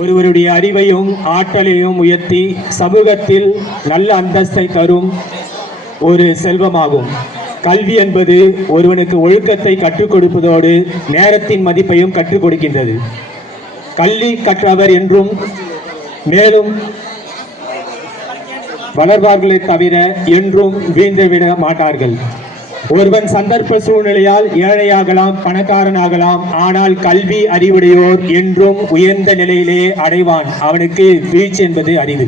ஒருவருடைய அறிவையும் ஆற்றலையும் உயர்த்தி சமூகத்தில் நல்ல அந்தஸ்தை தரும் ஒரு செல்வமாகும். கல்வி என்பது ஒருவனுக்கு ஒழுக்கத்தை கற்றுக் கொடுப்பதோடு நேரத்தின் மதிப்பையும் கற்றுக் கொடுக்கின்றது. கல்வி கற்றவர் என்றும் மேலும் வளர்வார்களை தவிர என்றும் வீழ்ந்துவிட மாட்டார்கள். ஒருவன் சந்தர்ப்ப சூழ்நிலையால் ஏழையாகலாம், பணக்காரனாகலாம். ஆனால் கல்வி அறிவுடையோர் என்றும் உயர்ந்த நிலையிலே அடைவான். அவனுக்கு வீழ்ச்சி என்பது அறிவு.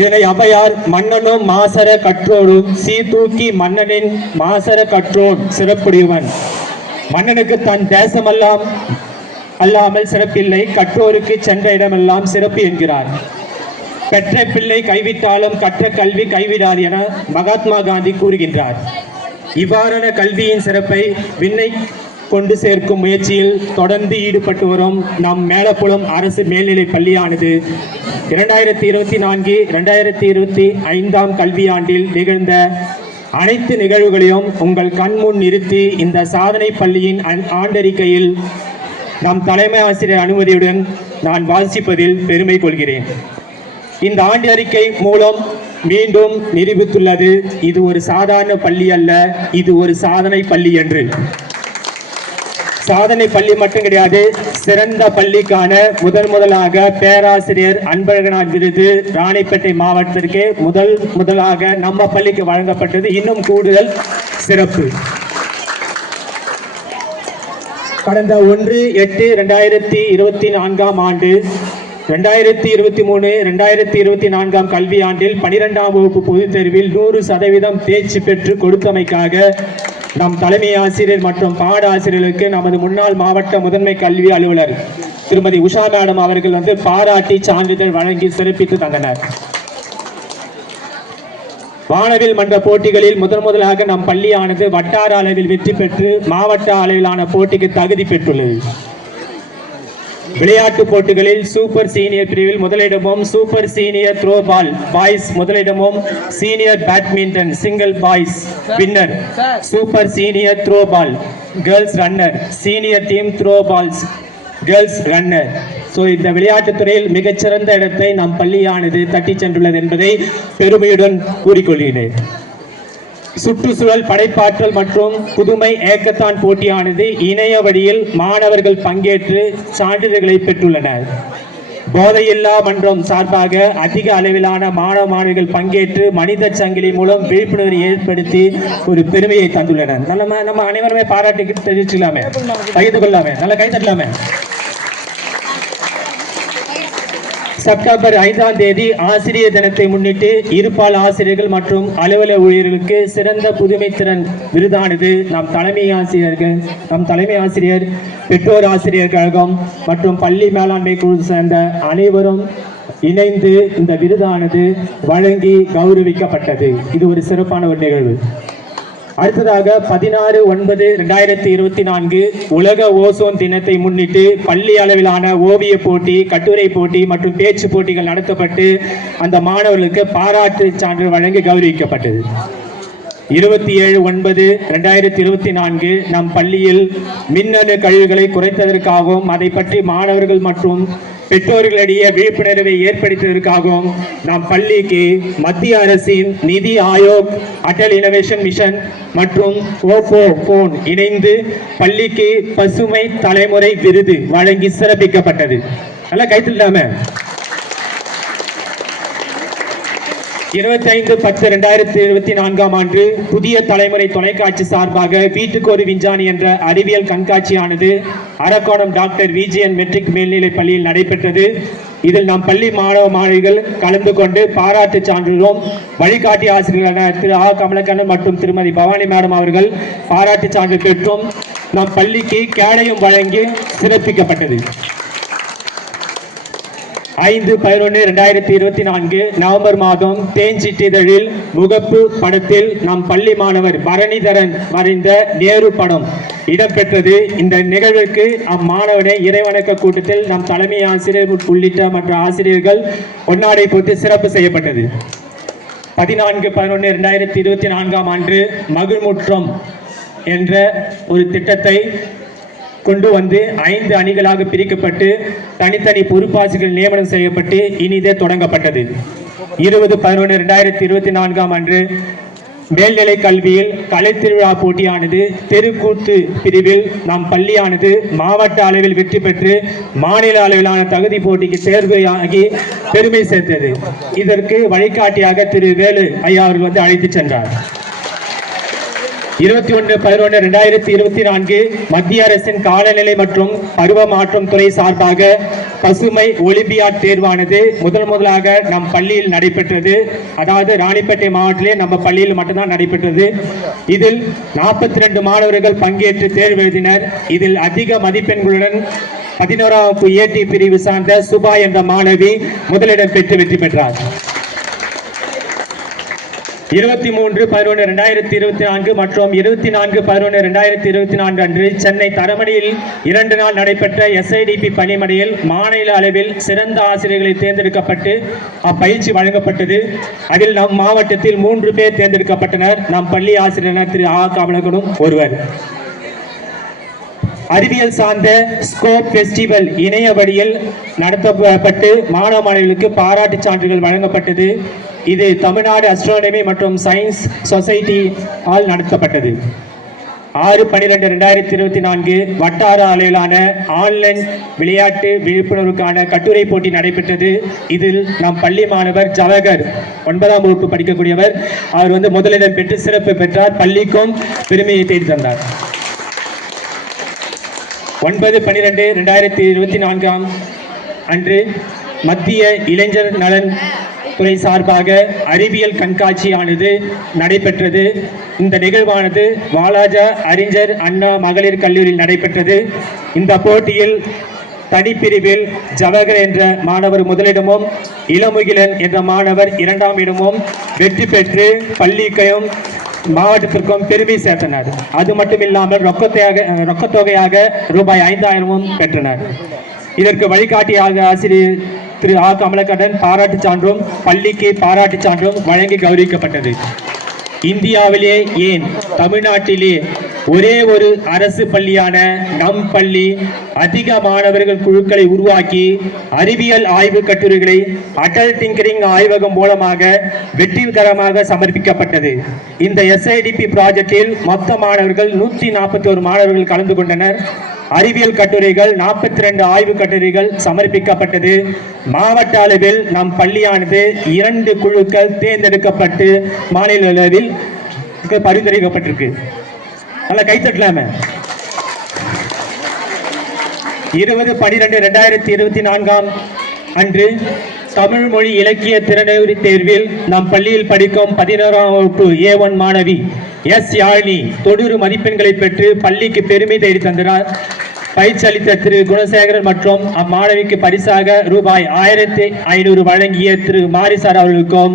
இதனை ஔவையார் மன்னனும் மாசர கற்றோரும் சீர்தூக்கி மன்னனின் மாசர கற்றோன் சிறப்புடையவன். மன்னனுக்கு தன் தேசமெல்லாம் அல்லாமல் சிறப்பில்லை, கற்றோருக்கு சென்ற இடமெல்லாம் சிறப்பு என்கிறார். பெற்ற பிள்ளை கைவிட்டாலும் கற்ற கல்வி கைவிடாது என மகாத்மா காந்தி கூறுகின்றார். இவ்வாறான கல்வியின் சிறப்பை விண்ணை கொண்டு சேர்க்கும் முயற்சியில் தொடர்ந்து ஈடுபட்டு வரும் நம் மேலப்புலம் அரசு மேல்நிலை பள்ளியானது 2024-2025 கல்வியாண்டில் நிகழ்ந்த அனைத்து நிகழ்வுகளையும் உங்கள் கண்முன் நிறுத்தி இந்த சாதனை பள்ளியின் ஆண்டறிக்கையில் நம் தலைமை ஆசிரியர் அனுமதியுடன் நான் வாசிப்பதில் பெருமை கொள்கிறேன். இந்த ஆண்டு அறிக்கை மூலம் மீண்டும் நிரூபித்துள்ளது, இது ஒரு சாதாரண பள்ளி அல்ல, இது ஒரு சாதனை பள்ளி என்று. சாதனை பள்ளி மட்டும் கிடையாது, சிறந்த பள்ளிக்கான முதலாக பேராசிரியர் அன்பழகனார் விருது ராணிப்பேட்டை மாவட்டத்திற்கு முதலாக நம்ம பள்ளிக்கு வழங்கப்பட்டது. இன்னும் கூடுதல் சிறப்பு. கடந்த 1/8/2024 ஆண்டு 2023-2024 கல்வியாண்டில் 12ஆம் வகுப்பு பொதுத் தேர்வில் 100% தேர்ச்சி பெற்று கொடுத்தமைக்காக நம் தலைமை ஆசிரியர் மற்றும் பாட ஆசிரியர்களுக்கு நமது முன்னாள் மாவட்ட முதன்மை கல்வி அலுவலர் திருமதி உஷா மேடம் அவர்கள் பாராட்டி சான்றிதழ் வழங்கி சிறப்பித்து தந்தனர். வானவில் மன்ற போட்டிகளில் முதலாக நம் பள்ளியானது வட்டார அளவில் வெற்றி பெற்று மாவட்ட அளவிலான போட்டிக்கு தகுதி பெற்றுள்ளது. விளையாட்டு போட்டிகளில் சூப்பர் சீனியர் பிரிவில் முதலிடமும், super senior throw ball boys முதலிடமும், senior badminton single boys winner, super senior throw ball girls runner, senior team throw balls girls runner. இந்த விளையாட்டுத் துறையில் மிகச்சிறந்த இடத்தை நம் பள்ளியானது தட்டி சென்றுள்ளது என்பதை பெருமையுடன் கூறிக்கொள்கிறேன். சுற்றுச்சூழல் படைப்பாற்றல் மற்றும் புதுமை ஏக்கத்தான் போட்டியானது இணைய வழியில் மாணவர்கள் பங்கேற்று சான்றிதழ்களை பெற்றுள்ளனர். போதையில்லா மன்றம் சார்பாக அதிக அளவிலான மாணவ மாணவிகள் பங்கேற்று மனித சங்கிலி மூலம் விழிப்புணர்வை ஏற்படுத்தி ஒரு பெருமையை தந்துள்ளனர். நம்ம அனைவருமே பாராட்டி தெரிவிச்சுக்கலாமே, பகிர்ந்து கொள்ளாமே, நல்ல கை தட்டலாமே. செப்டம்பர் 5ஆம் தேதி ஆசிரியர் தினத்தை முன்னிட்டு இருபால் ஆசிரியர்கள் மற்றும் அலுவலக ஊழியர்களுக்கு சிறந்த புதுமை திறன் விருதானது நம் தலைமை ஆசிரியர் பெற்றோர் ஆசிரியர் கழகம் மற்றும் பள்ளி மேலாண்மை குழு சேர்ந்த அனைவரும் இணைந்து இந்த விருதானது வழங்கி கௌரவிக்கப்பட்டது. இது ஒரு சிறப்பான ஒரு நிகழ்வு. அடுத்ததாக 16/9/2024 உலக ஓசோன் தினத்தை முன்னிட்டு பள்ளி அளவிலான ஓவிய போட்டி, கட்டுரை போட்டி மற்றும் பேச்சு போட்டிகள் நடத்தப்பட்டு அந்த மாணவர்களுக்கு பாராட்டு சான்று வழங்கி கௌரவிக்கப்பட்டது. 27/9/2024 நம் பள்ளியில் மின்னணு கழிவுகளை குறைத்ததற்காகவும் அதை பற்றி மாணவர்கள் மற்றும் பெற்றோர்களிடையே விழிப்புணர்வை ஏற்படுத்துவதற்காகவும் நம் பள்ளிக்கு மத்திய அரசின் நிதி ஆயோக், அடல் இனோவேஷன் மிஷன் மற்றும் ஓப்போ போன் இணைந்து பள்ளிக்கு பசுமை தலைமுறை விருது வழங்கி சிறப்பிக்கப்பட்டது. நல்லா கைத்தலாமே. 25/10/2024 ஆண்டு புதிய தலைமுறை தொலைக்காட்சி சார்பாக வீட்டுக்கு ஒரு விஞ்ஞானி என்ற அறிவியல் கண்காட்சியானது அரக்கோணம் டாக்டர் விஜிஎன் மெட்ரிக் மேல்நிலை பள்ளியில் நடைபெற்றது. இதில் நம் பள்ளி மாணவ மாணவிகள் கலந்து கொண்டு பாராட்டு சான்றிதழும், வழிகாட்டி ஆசிரியர்களான திரு ஆ கமலக்கண்ணன் மற்றும் திருமதி பவானி மேடம் அவர்கள் பாராட்டு சான்று பெற்றும் நம் பள்ளிக்கு கேடயம் வழங்கி சிறப்பிக்கப்பட்டது. 5/11/2024 நவம்பர் மாதம் தேன்சிட்டிதழில் முகப்பு படத்தில் நம் பள்ளி மாணவர் பரணிதரன் வரைந்த நேரு படம் இடம்பெற்றது. இந்த நிகழ்வுக்கு அம்மாணவனை இறைவணக்க கூட்டத்தில் நம் தலைமை ஆசிரியர் உள்ளிட்ட மற்ற ஆசிரியர்கள் பொன்னாடை போட்டு சிறப்பு செய்யப்பட்டது. 14/11/2024 ஆண்டு மகிழ்முற்றம் என்ற ஒரு திட்டத்தை கொண்டு வந்து 5 அணிகளாக பிரிக்கப்பட்டு தனித்தனி பொறுப்பாசிரியர்கள் நியமனம் செய்யப்பட்டு இனிதே தொடங்கப்பட்டது. 20/11/2024 அன்று மேல்நிலை கல்வியில் கலைத்திருவிழா போட்டியானது தெருக்கூத்து பிரிவில் நம் பள்ளியானது மாவட்ட அளவில் வெற்றி பெற்று மாநில அளவிலான தகுதி போட்டிக்கு தேர்வாகி பெருமை சேர்த்தது. இதற்கு வழிகாட்டியாக திரு வேலு ஐயா அவர்கள் வந்து அழைத்து சென்றார். 21/11/2024 மத்திய அரசின் காலநிலை மற்றும் பருவ மாற்றம் துறை சார்பாக பசுமை ஒலிம்பியாட் தேர்வானது முதலாக நம் பள்ளியில் நடைபெற்றது. அதாவது ராணிப்பேட்டை மாவட்டத்திலே நம்ம பள்ளியில் மட்டும்தான் நடைபெற்றது. இதில் 42 மாணவர்கள் பங்கேற்று தேர்வு எழுதினர். இதில் அதிக மதிப்பெண்களுடன் 11ஆம் வகுப்பு ஏடி பிரிவு சார்ந்த சுபா என்ற மாணவி முதலிடம் பெற்று வெற்றி பெற்றார். 23/11/2024 மற்றும் 24/11/2024 அன்று சென்னை தரமணியில் 2 நாள் நடைபெற்ற SIDP பணிமனையில் மாநில அளவில் சிறந்த ஆசிரியர்களை தேர்ந்தெடுக்கப்பட்டு அப்பயிற்சி வழங்கப்பட்டது. அதில் நம் மாவட்டத்தில் 3 பேர் தேர்ந்தெடுக்கப்பட்டனர். நம் பள்ளி ஆசிரியர் திரு ஆ கமலகனும் ஒருவர். அறிவியல் சார்ந்த ஸ்கோப் பெஸ்டிவல் இணைய வழியில் நடத்தப்பட்டு மாணவ மாணவிகளுக்கு பாராட்டு சான்றுகள் வழங்கப்பட்டது. இது தமிழ்நாடு அஸ்ட்ரானமி மற்றும் சயின்ஸ் சொசைட்டி ஆல் நடத்தப்பட்டது. 6/12/2024 வட்டார அளவிலான ஆன்லைன் விளையாட்டு விழிப்புணர்வுக்கான கட்டுரை போட்டி நடைபெற்றது. இதில் நம் பள்ளி மாணவர் ஜவஹர் 9ஆம் வகுப்பு படிக்கக்கூடியவர் அவர் வந்து முதலிடம் பெற்று சிறப்பு பெற்றார். பள்ளிக்கும் பெருமையை தேடி தந்தார். 9/12/2024 அன்று மத்திய இளைஞர் நலன் துறை சார்பாக அறிவியல் கண்காட்சியானது நடைபெற்றது. இந்த நிகழ்வானது வாலாஜா அறிஞர் அண்ணா மகளிர் கல்லூரியில் நடைபெற்றது. இந்த போட்டியில் தனிப்பிரிவில் ஜவஹர் என்ற மாணவர் முதலிடமும் இளமுகிலன் என்ற மாணவர் 2ஆம் இடமும் வெற்றி பெற்று பள்ளிக்கும் மாவட்டத்திற்கும் பெருமை சேர்த்தனர். அது மட்டுமில்லாமல் ரொக்கத்தொகையாக ரூபாய் 5000 பெற்றனர். இதற்கு வழிகாட்டியாக ஆசிரியர் திரு ஆ கமலக்கண்ணன் பாராட்டு சான்றும் பள்ளிக்கு பாராட்டு சான்றும் வழங்கி கௌரவிக்கப்பட்டது. இந்தியாவிலே ஏன் தமிழ்நாட்டிலே ஒரே ஒரு அரசு பள்ளியான நம் பள்ளி அதிக மாணவர்கள் குழுக்களை உருவாக்கி அறிவியல் ஆய்வு கட்டுரைகளை அடல் டிங்கரிங் ஆய்வகம் மூலமாக வெற்றிகரமாக சமர்ப்பிக்கப்பட்டது. இந்த SIDP ப்ராஜெக்டில் மொத்த மாணவர்கள் 141 மாணவர்கள் கலந்து கொண்டனர். அறிவியல் கட்டுரைகள் 42 ஆய்வு கட்டுரைகள் சமர்ப்பிக்கப்பட்டது. மாவட்ட அளவில் நம் பள்ளியானது 2 குழுக்கள் தேர்ந்தெடுக்கப்பட்டு மாநில அளவில் பரிந்துரைக்கப்பட்டிருக்கு. நல்ல கைத்தட்டலாமே. 20/12/2024 அன்று தமிழ் மொழி இலக்கிய திறனறி தேர்வில் நம் பள்ளியில் படிக்கும் 11ஆம் வகுப்பு A1 மாணவி யாழினி 90 மதிப்பெண்களை பெற்று பள்ளிக்கு பெருமை தேடி தந்தார். பயிற்சி அளித்த திரு குணசேகரன் மற்றும் அம்மாணவிக்கு பரிசாக ரூபாய் 1500 வழங்கிய திரு மாரிசார் அவர்களுக்கும்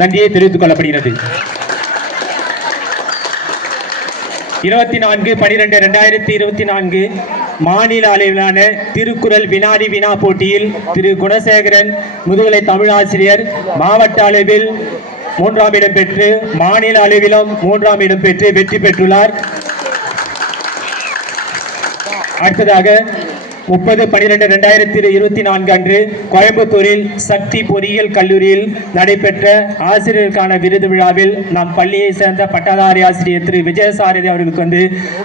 நன்றியை தெரிவித்துக் கொள்ளப்படுகிறது. 24/12/2024 மாநில அளவிலான திருக்குறள் வினாடி வினா போட்டியில் திரு குணசேகரன் முதுகலை தமிழ் ஆசிரியர் மாவட்ட அளவில் 3ஆம் இடம் பெற்று மாநில அளவிலும் 3ஆம் இடம் பெற்று வெற்றி பெற்றுள்ளார். அடுத்ததாக 30/12/2024 அன்று கோயம்புத்தூரில் சக்தி பொறியியல் கல்லூரியில் நடைபெற்ற ஆசிரியருக்கான விருது விழாவில் நம் பள்ளியை சேர்ந்த பட்டதாரி ஆசிரியர் திரு விஜயசாரதி அவர்களுக்கு வந்து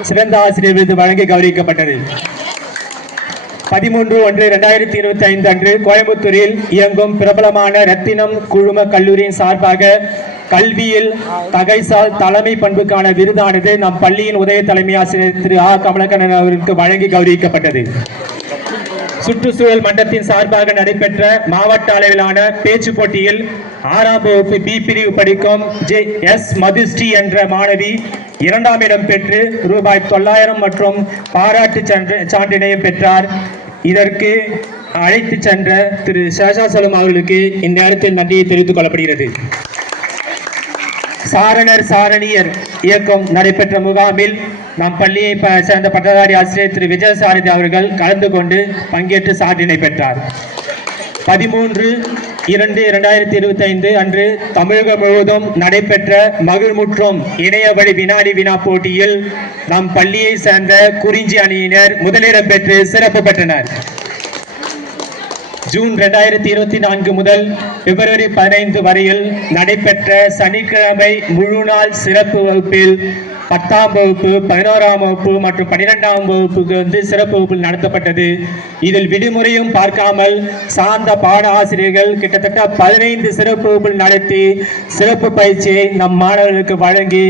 சிறந்த ஆசிரியர் விருது வழங்கி கௌரவிக்கப்பட்டது. 13/1/2025 அன்று கோயம்புத்தூரில் இயங்கும் பிரபலமான ரத்தினம் குழும கல்லூரியின் சார்பாக கல்வியில் தகைசால் தலைமை பண்புக்கான விருதானது நம் பள்ளியின் உதய தலைமை ஆசிரியர் திரு ஆ கமலக்கண்ணன் அவர்களுக்கு வழங்கி கௌரவிக்கப்பட்டது. சுற்றுச்சூழல் மன்றத்தின் சார்பாக நடைபெற்ற மாவட்ட அளவிலான பேச்சு போட்டியில் 6ஆம் வகுப்பு B பிரிவு படிக்கும் JS மதுஸ்ரீ என்ற மாணவி 2ஆம் இடம் பெற்று ரூபாய் 900 மற்றும் பாராட்டு சான்றினையும் பெற்றார். இதற்கு அழைத்து சென்ற திரு சேஷாசலம் அவர்களுக்கு இந்நேரத்தில் நன்றியை தெரிவித்துக் கொள்ளப்படுகிறது. சாரணர் சாரணியர் இயக்கம் நடைபெற்ற முகாமில் நம் பள்ளியை சேர்ந்த பட்டதாரி ஆசிரியர் திரு விஜயசாரதி அவர்கள் கலந்து கொண்டு பங்கேற்று சான்றினை பெற்றார். 13 2/2025 அன்று தமிழகம் முழுவதும் நடைபெற்ற மகிழ்முற்றும் இணைய வழி வினாடி வினா போட்டியில் நம் பள்ளியை சேர்ந்த குறிஞ்சி அணியினர் முதலிடம் பெற்று சிறப்பு பெற்றனர். ஜூன் 2024 முதல் பிப்ரவரி 15 வரையில் நடைபெற்ற சனிக்கிழமை முழு நாள் சிறப்பு வகுப்பில் 10ஆம் வகுப்பு 11ஆம் வகுப்பு மற்றும் 12ஆம் வகுப்புக்கு சிறப்பு வகுப்பில் நடத்தப்பட்டது. இதில் விடுமுறையும் பார்க்காமல் சார்ந்த பாட ஆசிரியர்கள் கிட்டத்தட்ட 15 சிறப்பு வகுப்பில் நடத்தி சிறப்பு பயிற்சியை நம் மாணவர்களுக்கு வழங்கி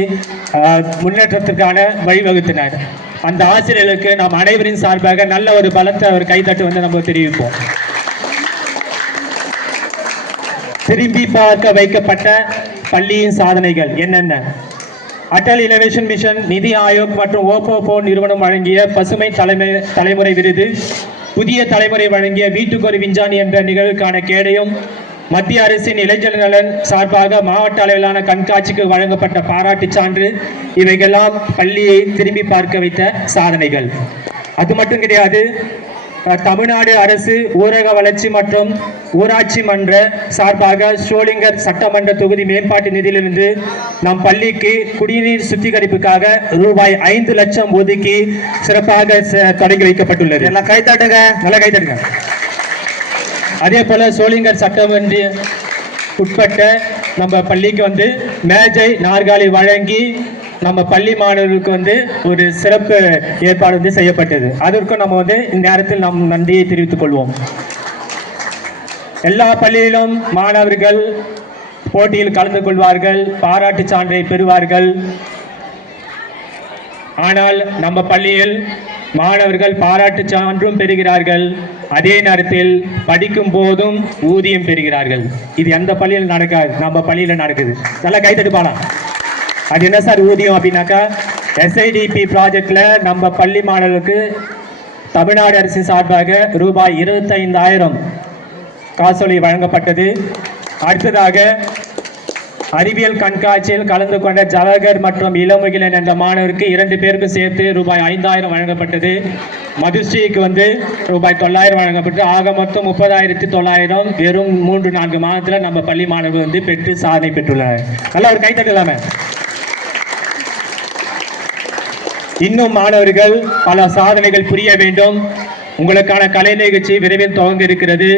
முன்னேற்றத்திற்கான வழிவகுத்தனர். அந்த ஆசிரியர்களுக்கு நாம் அனைவரின் சார்பாக நல்ல ஒரு பலத்தை ஒரு கைத்தட்டு நம்ம தெரிவிப்போம். திரும்பி பார்க்க வைக்கப்பட்ட பள்ளியின் சாதனைகள் என்னென்ன? அடல் இனோவேஷன் மிஷன், நிதி ஆயோக் மற்றும் ஓப்போ போன் நிறுவனம் வழங்கிய பசுமை தலைமுறை விருது, புதிய தலைமுறை வழங்கிய வீட்டுக்கு ஒரு விஞ்ஞானி என்ற நிகழ்வுக்கான கேடயம், மத்திய அரசின் இளைஞர் நலன் சார்பாக மாவட்ட அளவிலான கண்காட்சிக்கு வழங்கப்பட்ட பாராட்டு சான்று, இவைகெல்லாம் பள்ளியை திரும்பி பார்க்க வைத்த சாதனைகள். அது மட்டும் கிடையாது, தமிழ்நாடு அரசு ஊரக வளர்ச்சி மற்றும் ஊராட்சி மன்ற சார்பாக சோளிங்கர் சட்டமன்ற தொகுதி மேம்பாட்டு நிதியிலிருந்து நம் பள்ளிக்கு குடிநீர் சுத்திகரிப்புக்காக ரூபாய் 5 லட்சம் ஒதுக்கி சிறப்பாக தொடங்கி வைக்கப்பட்டுள்ளது. நல்லா கைத்தட்டுங்க, நல்லா கைத்தட்டுங்க. அதே போல சோளிங்கர் சட்டமன்ற உட்பட்ட நம்ம பள்ளிக்கு மேஜை நாற்காலி வழங்கி நம்ம பள்ளி மாணவர்களுக்கு ஒரு சிறப்பு ஏற்பாடு செய்யப்பட்டது. அதற்கும் நம்ம இந்த நேரத்தில் நாம் நன்றியை தெரிவித்துக் கொள்வோம். எல்லா பள்ளியிலும் மாணவர்கள் போட்டியில் கலந்து கொள்வார்கள், பாராட்டு சான்றை பெறுவார்கள். ஆனால் நம்ம பள்ளியில் மாணவர்கள் பாராட்டு சான்றும் பெறுகிறார்கள், அதே நேரத்தில் படிக்கும் போதும் ஊதியம் பெறுகிறார்கள். இது எந்த பள்ளியில் நடக்காது, நம்ம பள்ளியில் நடக்குது. நல்லா கைத்தட்டுப்பாலாம். அது என்ன சார் ஊதியம் அப்படின்னாக்கா, SIDP ப்ராஜெக்ட்ல நம்ம பள்ளி மாணவர்களுக்கு தமிழ்நாடு அரசு சார்பாக ரூபாய் 25,000 காசோலை வழங்கப்பட்டது. அடுத்ததாக அறிவியல் கண்காட்சியில் கலந்து கொண்ட ஜவஹர் மற்றும் இளமுகிலன் என்ற மாணவருக்கு 2 பேருக்கும் சேர்த்து ரூபாய் 5,000 வழங்கப்பட்டது. மதுஸ்ரீக்கு ரூபாய் 900 வழங்கப்பட்டது. ஆக மொத்தம் 30,900 வெறும் 3-4 மாதத்தில் நம்ம பள்ளி மாணவர்கள் பெற்று சாதனை பெற்றுள்ளனர். நல்லா ஒரு கைத்தட்டலாமே. இன்னும் மாணவர்கள் பல சாதனைகள் புரிய வேண்டும். உங்களுக்கான கலை நிகழ்ச்சி விரைவில் துவங்க இருக்கிறது.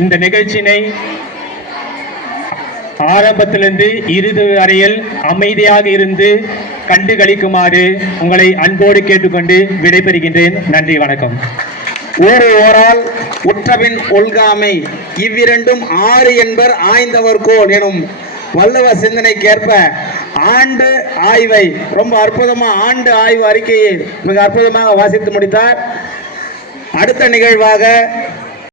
இந்த நிகழ்ச்சியினை ஆரம்பத்திலிருந்து இறுதி வரையில் அமைதியாக இருந்து கண்டுகளிக்குமாறு உங்களை அன்போடு கேட்டுக்கொண்டு விடைபெறுகின்றேன். நன்றி, வணக்கம். ஓரால் உற்றபின் ஒல்காமை இவ்விரண்டும் 6 என்பர் ஆய்ந்தவர் கோல் எனும் வள்ளுவ சிந்தனைக்கேற்ப ஆண்டு ஆய்வை ரொம்ப அற்புதமாக ஆண்டு ஆய்வு அறிக்கையை மிக அற்புதமாக வாசித்து முடித்தார். அடுத்த நிகழ்வாக